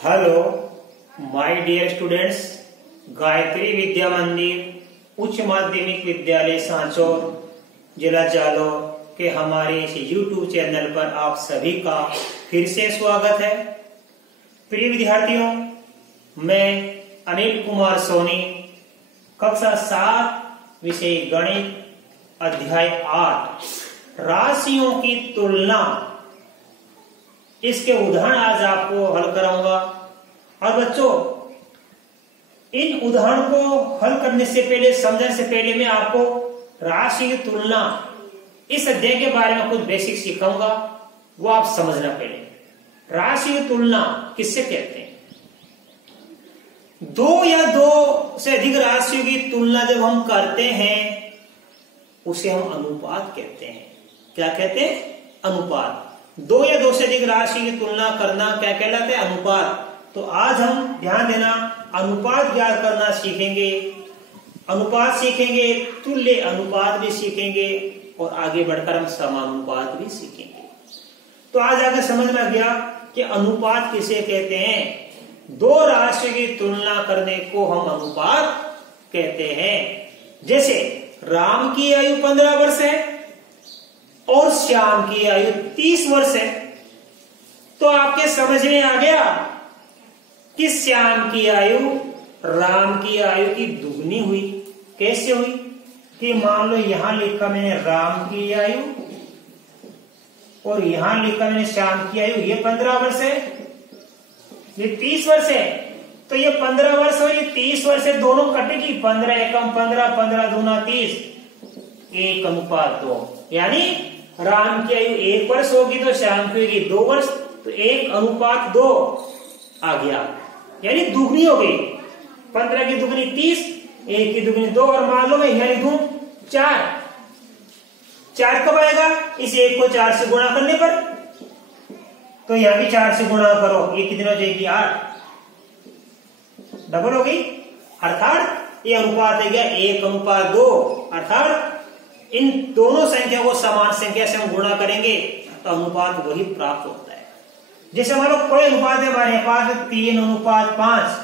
Hello my dear students, Gayatri Vidya Mandir उच्च माध्यमिक विद्यालय सांचौर जिला जालौर के हमारे इस YouTube चैनल पर आप सभी का फिर से स्वागत है। प्रिय विद्यार्थियों, मैं अनिल कुमार सोनी, कक्षा 7 विषय गणित अध्याय 8 राशियों की तुलना, इसके उदाहरण आज आपको हल कराऊंगा। और बच्चों, इन उदाहरण को हल करने से पहले, समझने से पहले मैं आपको राशि की तुलना इस अध्याय के बारे में कुछ बेसिक सिखाऊंगा, वो आप समझना पहले। राशि की तुलना किससे कहते हैं? दो या दो से अधिक राशियों की तुलना जब हम करते हैं उसे हम अनुपात कहते हैं। क्या कहते हैं? अनुपात। दो या दो से अधिक राशि की तुलना करना क्या कहलाता है? अनुपात। तो आज हम ध्यान देना, अनुपात ज्ञात करना सीखेंगे, अनुपात सीखेंगे, तुल्य अनुपात भी सीखेंगे और आगे बढ़कर हम समानुपात भी सीखेंगे। तो आज आगे समझ में आ गया कि अनुपात किसे कहते हैं। दो राशियों की तुलना करने को हम अनुपात कहते हैं। जैसे राम की आयु 15 वर्ष है और श्याम की आयु 30 वर्ष है, तो आपके समझ में आ गया कि श्याम की आयु राम की आयु की दुगनी हुई। कैसे हुई? कि मान लो यहां लिखा मैंने राम की आयु और यहां लिखा मैंने श्याम की आयु। ये 15 वर्ष है, ये 30 वर्ष है, तो ये 15 वर्ष और ये 30 वर्ष है, दोनों कटेगी। 15 एकम 15, 15 दूना 30, 1:2। यानी राम की आयु 1 वर्ष होगी तो श्याम की होगी 2 वर्ष, तो 1:2 आ गया, यानी दुगनी हो गई। 15 की दुगनी 30, 1 की दुगनी 2, और मान लो मैं यहां लिख दूं 4। 4 कब आएगा? इस 1 को 4 से गुणा करने पर, तो यहां भी 4 से गुणा करो, ये कितनी हो जाएगी? 8, डबल हो गई। अर्थात ये अनुपात है गया 1:2। अर्थात इन दोनों संख्या को समान संख्या से हम गुणा करेंगे तो अनुपात वही प्राप्त होता है। जैसे मान लो कोई अनुपात है हमारे पास 3:5।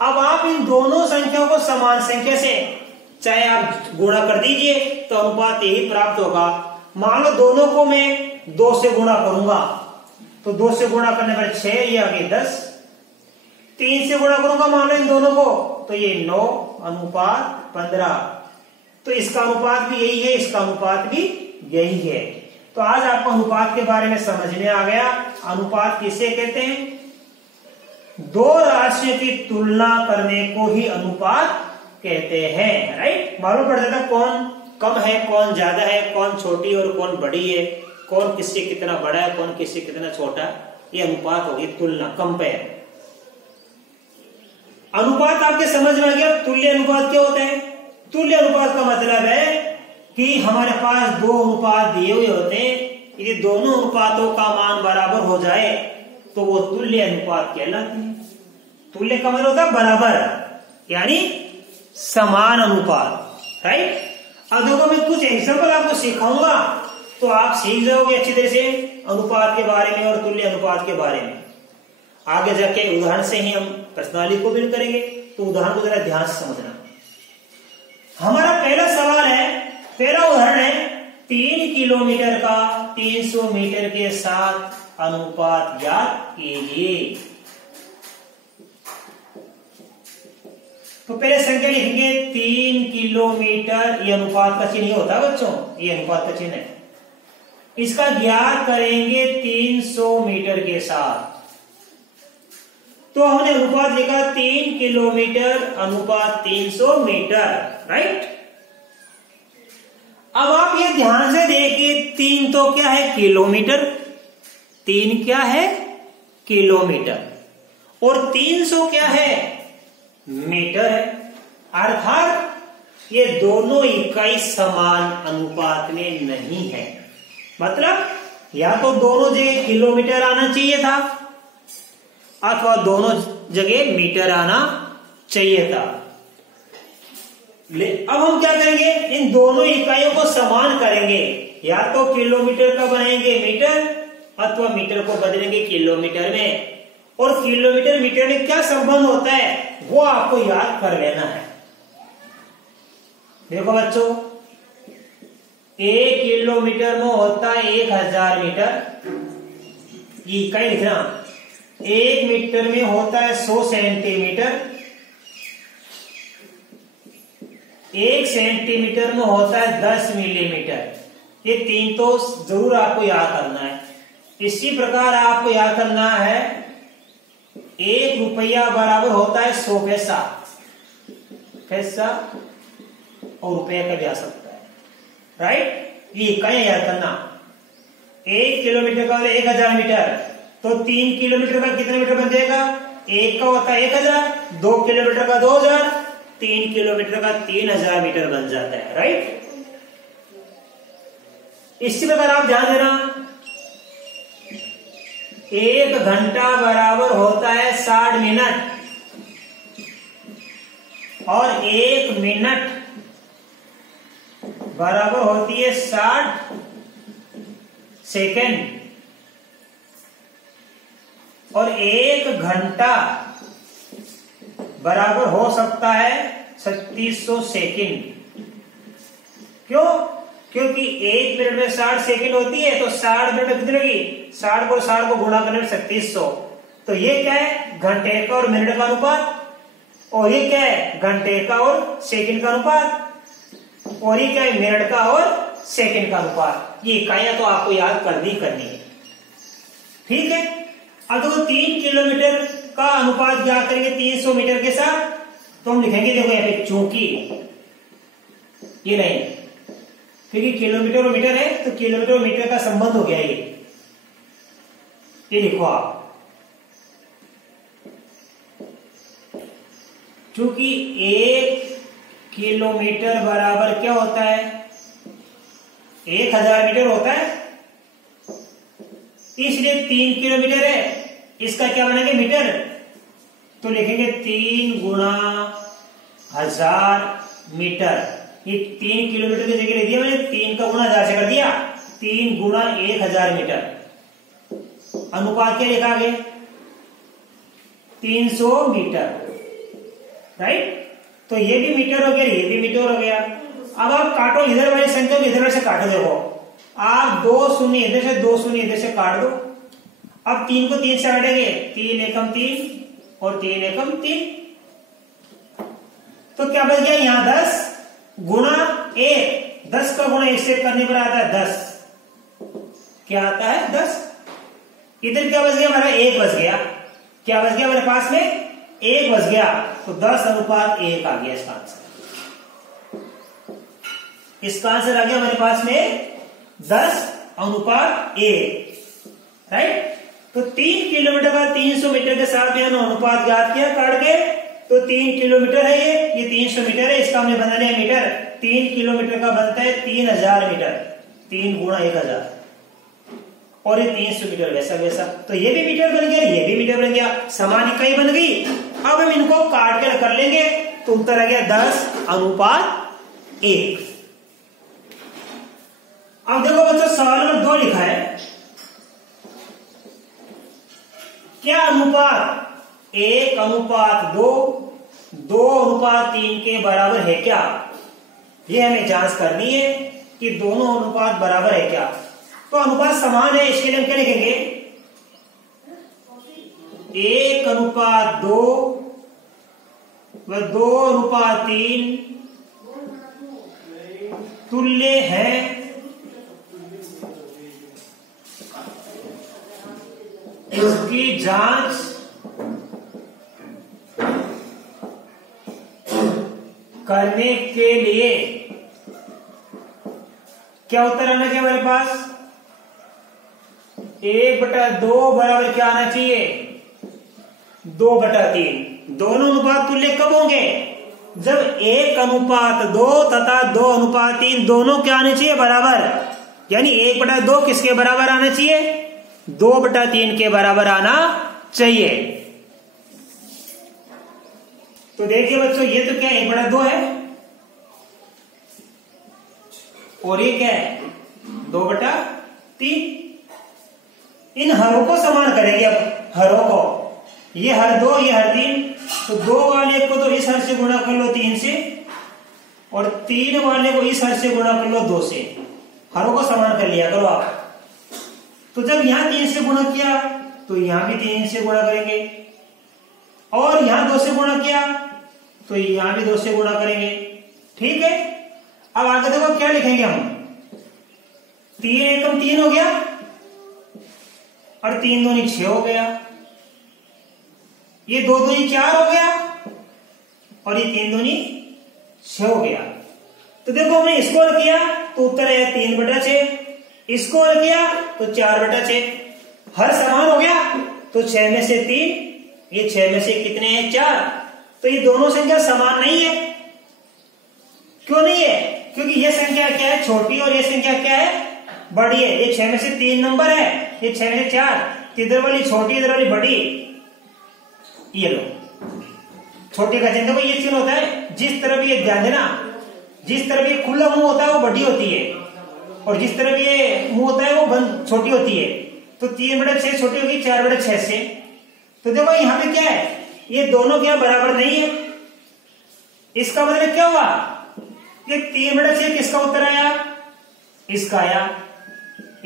अब आप इन दोनों संख्याओं को समान संख्या से चाहे आप गुणा कर दीजिए तो अनुपात यही प्राप्त होगा। मान लो दोनों को मैं 2 से गुणा करूंगा तो 2 से गुणा करने पर 6, ये आ गई 10। 3 से गुणा करूंगा मान लो इन दोनों को, तो ये 9:15। तो इसका अनुपात भी यही है, इसका अनुपात भी यही है। तो आज आपको अनुपात के बारे में समझ में आ गया। अनुपात किसे कहते हैं? दो राशियों की तुलना करने को ही अनुपात कहते हैं। राइट? मालूम पड़ जाता कौन कम है, कौन ज्यादा है, कौन छोटी और कौन बड़ी है, कौन किससे कितना बड़ा है, कौन किससे कितना छोटा। ये अनुपात होगी तुलना, कंपेयर। अनुपात आपके समझ में आ गया। तुल्य अनुपात क्या होता है? तुल्य अनुपात का मतलब है कि हमारे पास दो अनुपात दिए हुए होते हैं, यदि दोनों अनुपातों का मान बराबर हो जाए तो वो तुल्य अनुपात कहलाते हैं। तुल्य का मतलब होता है बराबर, यानी समान अनुपात। राइट? अब देखो मैं कुछ एग्जांपल आपको सिखाऊंगा तो आप सीख जाओगे अच्छी तरह से अनुपात के बारे में और तुल्य अनुपात के बारे में। आगे जाके उदाहरण से ही हम प्रश्नावली को बिल्ड करेंगे, तो उदाहरण को जरा ध्यान से समझना। हमारा पहला सवाल है, पहला उदाहरण है 3 किलोमीटर का 300 मीटर के साथ अनुपात ज्ञात कीजिए। तो पहले संख्या लिखेंगे 3 किलोमीटर। ये अनुपात का चिन्ह होता है बच्चों, ये अनुपात का चिन्ह है। इसका ज्ञात करेंगे 300 मीटर के साथ। तो हमने अनुपात लिखा 3 किलोमीटर अनुपात 300 मीटर। राइट? अब आप ये ध्यान से देखिए, 3 तो क्या है? किलोमीटर। 3 क्या है? किलोमीटर। और 300 क्या है? मीटर है। अर्थात ये दोनों इकाई समान अनुपात में नहीं है। मतलब या तो दोनों जगह किलोमीटर आना चाहिए था अथवा दोनों जगह मीटर आना चाहिए था। अब हम क्या करेंगे? इन दोनों इकाइयों को समान करेंगे, या तो किलोमीटर का बनाएंगे मीटर अथवा मीटर को बदलेंगे किलोमीटर में। और किलोमीटर मीटर में क्या संबंध होता है वो आपको याद कर लेना है। देखो बच्चों, 1 किलोमीटर में होता है 1000 मीटर, ये कहीं लिखना। 1 मीटर में होता है 100 सेंटीमीटर, 1 सेंटीमीटर में होता है 10 मिलीमीटर। ये 3 तो जरूर आपको याद करना है। इसी प्रकार आपको याद करना है 1 रुपया बराबर होता है 100 पैसा, पैसा और रुपया का भी आ सकता है, राइट। ये कहीं याद करना। 1 किलोमीटर का 1000 मीटर, तो 3 किलोमीटर का कितने मीटर बन जाएगा? 1 का होता है 1000, 2 किलोमीटर का 2000, 3 किलोमीटर का 3000 मीटर बन जाता है, राइट। इसी प्रकार आप ध्यान देना, 1 घंटा बराबर होता है 60 मिनट और 1 मिनट बराबर होती है 60 सेकेंड और 1 घंटा बराबर हो सकता है 3600 सेकेंड। क्यों? क्योंकि 1 मिनट में 60 सेकेंड होती है, तो 60 मिनट कितनी होगी? 60 को गुणा करने में 3600। तो ये क्या है? घंटे का और मिनट का अनुपात। और ये क्या है? घंटे का और सेकंड का अनुपात। और ये क्या है? मिनट का और सेकंड का अनुपात। ये इकाइयां तो आपको याद करनी है, ठीक है। अब देखो 3 किलोमीटर का अनुपात ज्ञात करेंगे 300 मीटर के साथ, तो हम लिखेंगे, देखो यहाँ पे चूंकि ये नहीं, क्योंकि किलोमीटर और मीटर है तो किलोमीटर और मीटर का संबंध हो गया ये लिखो आप। क्योंकि 1 किलोमीटर बराबर क्या होता है? 1000 मीटर होता है, इसलिए 3 किलोमीटर है, इसका क्या बनेगा? मीटर। तो लिखेंगे 3 गुणा 1000 मीटर। ये 3 किलोमीटर की जगह लिख दिया मैंने, 3 का गुणा 1000 से कर दिया, 3 गुणा 1000 मीटर। अनुपात क्या लिखा आगे? 300 मीटर, राइट। तो ये भी मीटर हो गया, ये भी मीटर हो गया। अब आप काटो इधर वाली संख्या को इधर से काटो। देखो आप 2 शून्य इधर से, 2 शून्य इधर से काट दो। अब 3 को 3 से काटेंगे, 3 एकम 3 और 3 एकम 3, तो क्या बच गया? यहां 10 गुणा 1, 10 का गुणा 1 से करने पर आता है 10। क्या आता है? 10। इधर क्या बच गया हमारा? 1 बच गया। क्या बच गया हमारे पास में? 1 बच गया। तो 10 अनुपात 1 आ गया इसका आंसर। इसका आंसर आ गया हमारे पास में 10 अनुपात 1, राइट। तो 3 किलोमीटर का 300 मीटर के साथ में अनुपात ज्ञात किया काट के, तो 3 किलोमीटर है ये 300 मीटर है, इसका हमने बना लिया मीटर। 3 किलोमीटर का बनता है 3000 मीटर, 3 गुणा 1000, और ये 300 मीटर वैसा वैसा। तो ये भी मीटर बन गया, ये भी मीटर बन गया, समान इकाई बन गई। अब हम इनको काट के कर लेंगे, तो उत्तर आ गया 10 अनुपात 1। अब देखो बच्चों, सवाल नंबर 2 लिखा है, क्या अनुपात 1 अनुपात 2, 2 अनुपात 3 के बराबर है क्या? ये हमें जांच करनी है कि दोनों अनुपात बराबर है क्या। तो अनुपात समान है, इसके लिए हम क्या लिखेंगे? 1 अनुपात 2 व 2 अनुपात 3 तुल्य है, इसकी जांच करने के लिए क्या उत्तर आना चाहिए हमारे पास? 1/2 बराबर क्या आना चाहिए? 2/3। दोनों अनुपात तुल्य कब होंगे? जब 1 अनुपात 2 तथा 2 अनुपात 3 दोनों क्या आने चाहिए? बराबर। यानी 1/2 किसके बराबर आना चाहिए? 2/3 के बराबर आना चाहिए। तो देखिए बच्चों, ये तो क्या 1/2 है, और ये क्या है? 2/3। इन हरों को समान करेंगे। अब हरों को ये हर 2, ये हर 3, तो 2 वाले को तो इस हर से गुणा कर लो 3 से, और 3 वाले को इस हर से गुणा कर लो 2 से। हरों को समान कर लिया करो आप। तो जब यहां 3 से गुणा किया तो यहां भी 3 से गुणा करेंगे, और यहां 2 से गुणा किया तो यहां भी 2 से गुणा करेंगे। ठीक है, अब आगे देखो क्या लिखेंगे हम। 3 एकम 3 हो गया, और 3 दूनी 6 हो गया, ये 2 दूनी 4 हो गया, और ये 3 दूनी 6 हो गया। तो देखो हमने इसको हल किया तो उत्तर है 3/6, इसको हल किया तो 4/6। हर समान हो गया तो 6 में से 3, ये 6 में से कितने हैं 4। तो ये दोनों संख्या समान नहीं है। क्यों नहीं है? क्योंकि ये संख्या क्या है, छोटी, और ये संख्या क्या है, बड़ी है। ये 6 में से 3 नंबर है, ये 6 में से 4, इधर वाली छोटी, इधर वाली बड़ी। ये लो छोटे का चिन्ह, देखो ये चिन्ह होता है, जिस तरफ ये ध्यान देना, जिस तरफ ये खुला मुंह होता है वो बड़ी होती है, और जिस तरफ ये मुंह होता है वो बंद छोटी होती है। तो 3/6 छोटी होगी 4/6 से। तो देखो यहां पे क्या है, ये दोनों क्या बराबर नहीं है। इसका मतलब क्या हुआ, ये 3/6 किसका उत्तर आया, इसका आया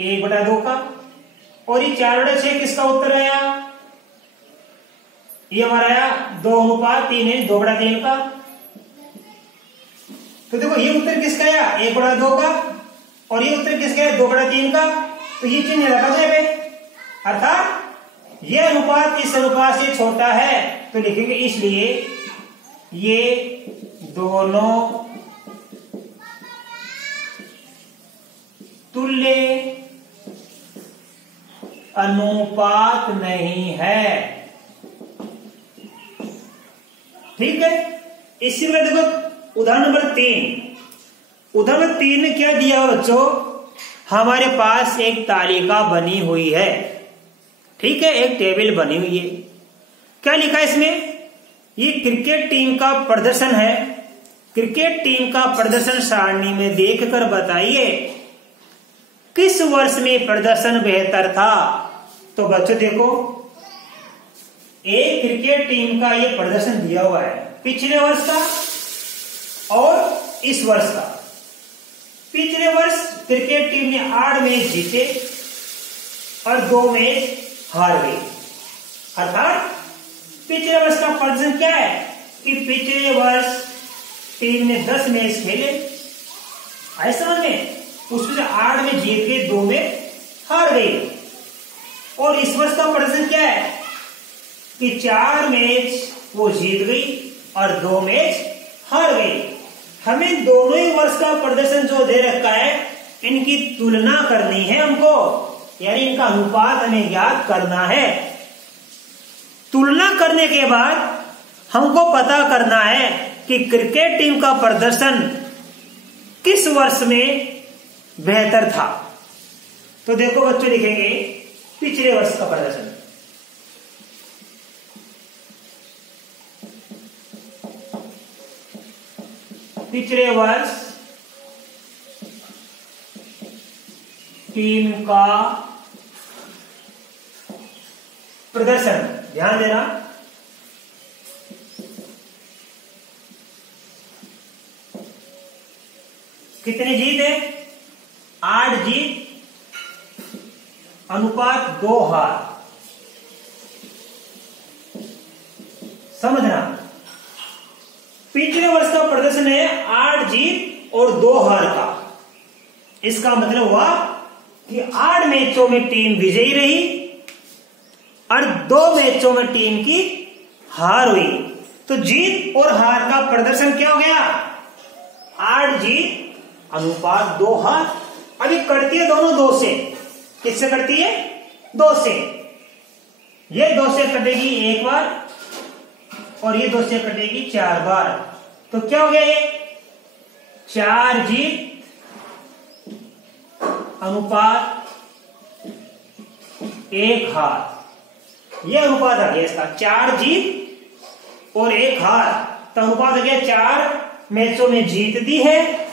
1/2 का, और ये 4/6 किसका उत्तर आया, ये हमारा आया 2:3 है, 2/3 का। तो देखो ये उत्तर किसका आया 1/2 का, और ये उत्तर किसका है 2/3 का। तो ये चिन्ह लगा दो पे, अर्थात ये अनुपात इस अनुपात से छोटा है, तो लिखेंगे इसलिए ये दोनों तुल्य अनुपात नहीं है। ठीक है, इसी में देखो उदाहरण नंबर 3। उदाहरण नंबर 3 में क्या दिया हो बच्चों, हमारे पास एक तालिका बनी हुई है। ठीक है, एक टेबल बनी हुई है। क्या लिखा है इसमें, ये क्रिकेट टीम का प्रदर्शन है। क्रिकेट टीम का प्रदर्शन सारणी में देखकर बताइए किस वर्ष में प्रदर्शन बेहतर था। तो बच्चों देखो, एक क्रिकेट टीम का ये प्रदर्शन दिया हुआ है, पिछले वर्ष का और इस वर्ष का। पिछले वर्ष क्रिकेट टीम ने 8 मैच जीते और 2 मैच हार गई। अर्थात पिछले वर्ष का प्रदर्शन क्या है कि पिछले वर्ष टीम ने 10 मैच खेले, ऐसा समझ में, उसमें 8 में जीत गए, 2 में हार गई। और इस वर्ष का प्रदर्शन क्या है कि 4 मैच वो जीत गई और 2 मैच हार गई। हमें दोनों ही वर्ष का प्रदर्शन जो दे रखा है, इनकी तुलना करनी है हमको, यानी इनका अनुपात हमें ज्ञात करना है। तुलना करने के बाद हमको पता करना है कि क्रिकेट टीम का प्रदर्शन किस वर्ष में बेहतर था। तो देखो बच्चों, लिखेंगे पिछले वर्ष का प्रदर्शन। पिछले वर्ष टीम का प्रदर्शन, ध्यान देना, कितने जीत है 8 जीत अनुपात 2 हार। समझना, पिछले वर्ष का प्रदर्शन है 8 जीत और 2 हार का। इसका मतलब हुआ कि 8 मैचों में टीम विजयी रही और 2 मैचों में टीम की हार हुई। तो जीत और हार का प्रदर्शन क्या हो गया, 8 जीत अनुपात 2 हार। अभी कटती है दोनों 2 से, किससे कटती है 2 से। ये 2 से कटेगी 1 बार और ये 2 से कटेगी 4 बार। तो क्या हो गया, ये 4 जीत अनुपात 1 हार। ये अनुपात आ गया इसका, 4 जीत और 1 हार। तो अनुपात आ गया 4 मैचों में जीतती है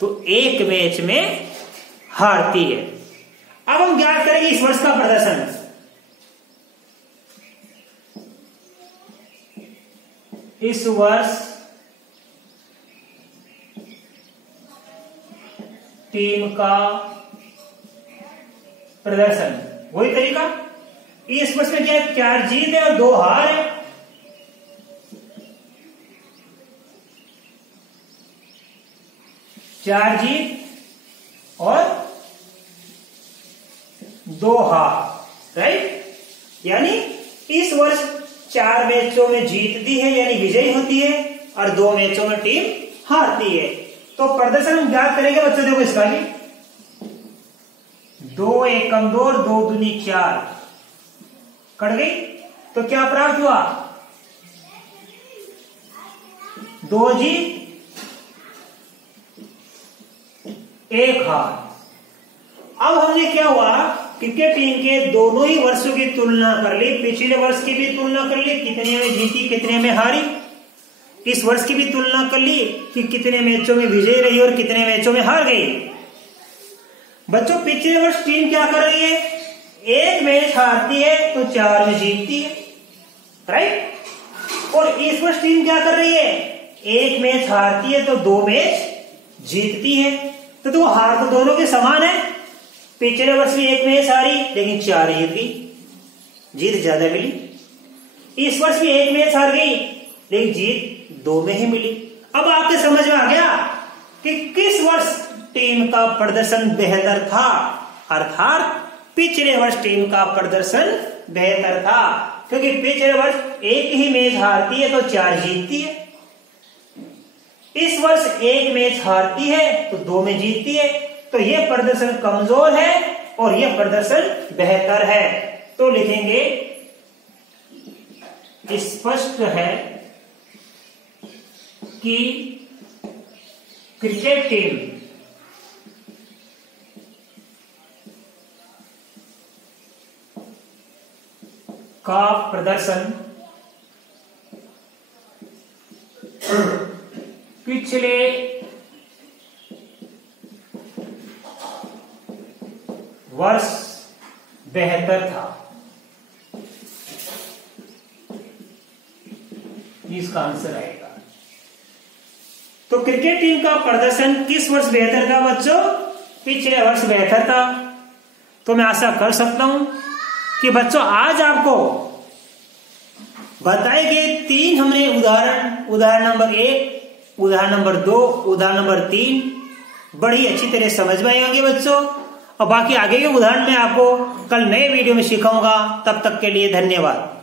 तो 1 मैच में हारती है। अब हम ज्ञात करेंगे इस वर्ष का प्रदर्शन। इस वर्ष टीम का प्रदर्शन, वही तरीका। इस वर्ष में क्या है, 4 जीत है और 2 हार है। चार जीत और 2 हार, राइट। यानी इस वर्ष 4 मैचों में जीतती है यानी विजयी होती है और 2 मैचों में टीम हारती है। तो प्रदर्शन हम ज्ञात करेंगे बच्चों, देखो इसका भी 2 एकम 2 और 2 दूनी 4 कट गई, तो क्या प्राप्त हुआ, 2 जीत 1 हार। अब हमने क्या हुआ, क्रिकेट टीम के दोनों ही वर्षों की तुलना कर ली, पिछले वर्ष की भी तुलना कर ली, कितने में जीती कितने में हारी। इस वर्ष की भी तुलना कर ली कि कितने मैचों में विजयी रही और कितने मैचों में हार गई। बच्चों पिछले वर्ष टीम क्या कर रही है, 1 मैच हारती है तो 4 में जीतती है, राइट। और इस वर्ष टीम क्या कर रही है, 1 मैच हारती है तो 2 मैच जीतती है। तो हार तो दोनों के समान है। पिछले वर्ष भी 1 मैच हारी लेकिन 4 जीत गई, जीत ज्यादा मिली। इस वर्ष भी 1 मैच हार गई लेकिन जीत 2 में ही मिली। अब आपके समझ में आ गया कि किस वर्ष टीम का प्रदर्शन बेहतर था, अर्थात पिछले वर्ष टीम का प्रदर्शन बेहतर था, क्योंकि पिछले वर्ष 1 ही मैच हारती है तो 4 जीतती है। इस वर्ष 1 मैच हारती है तो 2 में जीतती है। तो यह प्रदर्शन कमजोर है और यह प्रदर्शन बेहतर है। तो लिखेंगे स्पष्ट है कि क्रिकेट टीम का प्रदर्शन पिछले वर्ष बेहतर था। इसका आंसर आएगा। तो क्रिकेट टीम का प्रदर्शन किस वर्ष बेहतर था बच्चों, पिछले वर्ष बेहतर था। तो मैं आशा कर सकता हूं कि बच्चों आज आपको बताए गए 3 हमने उदाहरण नंबर 1, उदाहरण नंबर 2, उदाहरण नंबर 3 बड़ी अच्छी तरह समझ में आएंगे बच्चों। और बाकी आगे के उदाहरण मैं आपको कल नए वीडियो में सिखाऊंगा। तब तक के लिए धन्यवाद।